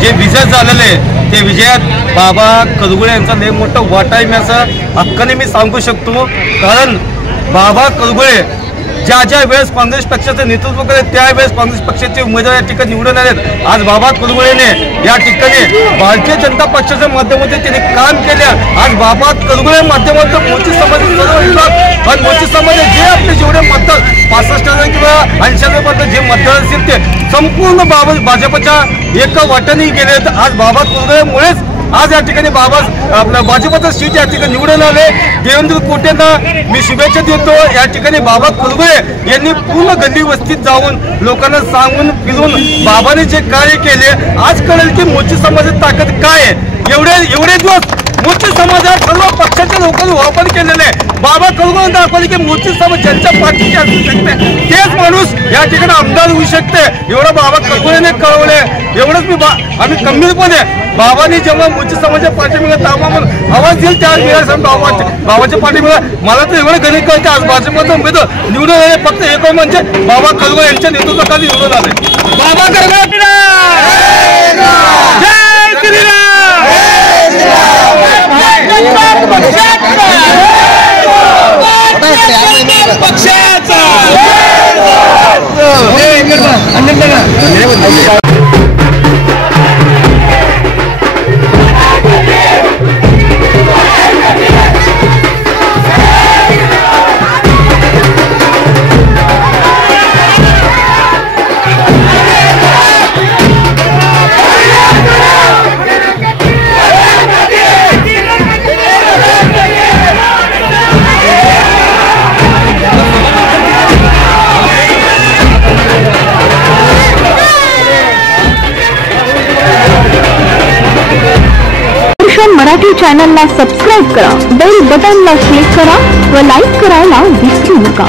जे विजय झालेले ते विजयात बाबा कडगुळे यांचा लय मोठा वाटा आहे, मी असं हक्काने मी सांगू शकतो। कारण बाबा कडगुळे ज्या वेळेस काँग्रेस पक्षाचं नेतृत्व केले त्यावेळेस काँग्रेस पक्षाचे उमेदवार या ठिकाणी निवडून आलेत। आज बाबा कडगुळेने या ठिकाणी भारतीय जनता पक्षाच्या माध्यमातून त्यांनी काम केले। आज बाबा कडगुळे माध्यमातून मोठी समाज सर्व विभाग आणि मोठी समाज जे आपले जेवढे मतदार 65,000 किंवा 80,000 जे मतदार असतील ते संपूर्ण भाजपच्या एका वाट्याने गेले। आज बाबा कडगुळेमुळेच आज या ठिकाणी बाबा आपल्या भाजपचं सीट या ठिकाणी निवडून आले। देवेंद्र कोटेंना मी शुभेच्छा देतो। या ठिकाणी बाबा कडगुळे यांनी पूर्ण गल्ली वस्तीत जाऊन लोकांना सांगून फिरून बाबाने जे कार्य केले आज कळेल की मोठी समाजाची ताकद काय आहे। एवढे दिवस मोठी समाजात सर्व पक्षाच्या लोकांनी वापर केलेले बाबा कडगुळे दाखवले की मोठी समाज ज्यांच्या पाठीशी असू शकते तेच माणूस या ठिकाणी आमदार होऊ शकते, एवढं बाबा कडगुळेने कळवले। एवढंच मी आम्ही गंभीरपणे बाबांनी जेव्हा मोठी समाजाच्या पाठीमागे ताबा म्हणून आवाज दिला त्यावेळेस बाबाच्या पाठीमागे मला तर एवढं गणित कळते। आज भाजपचा उमेदवार निवडून आले फक्त एक म्हणजे बाबा कडगुळे यांच्या नेतृत्वाखाली निवडून आले। बाबा कडगुळे जय श्रीराम। मराठी चॅनलला सबस्क्राइब करा, बेल बटनला क्लिक करा व लाईक करायला विसरू नका।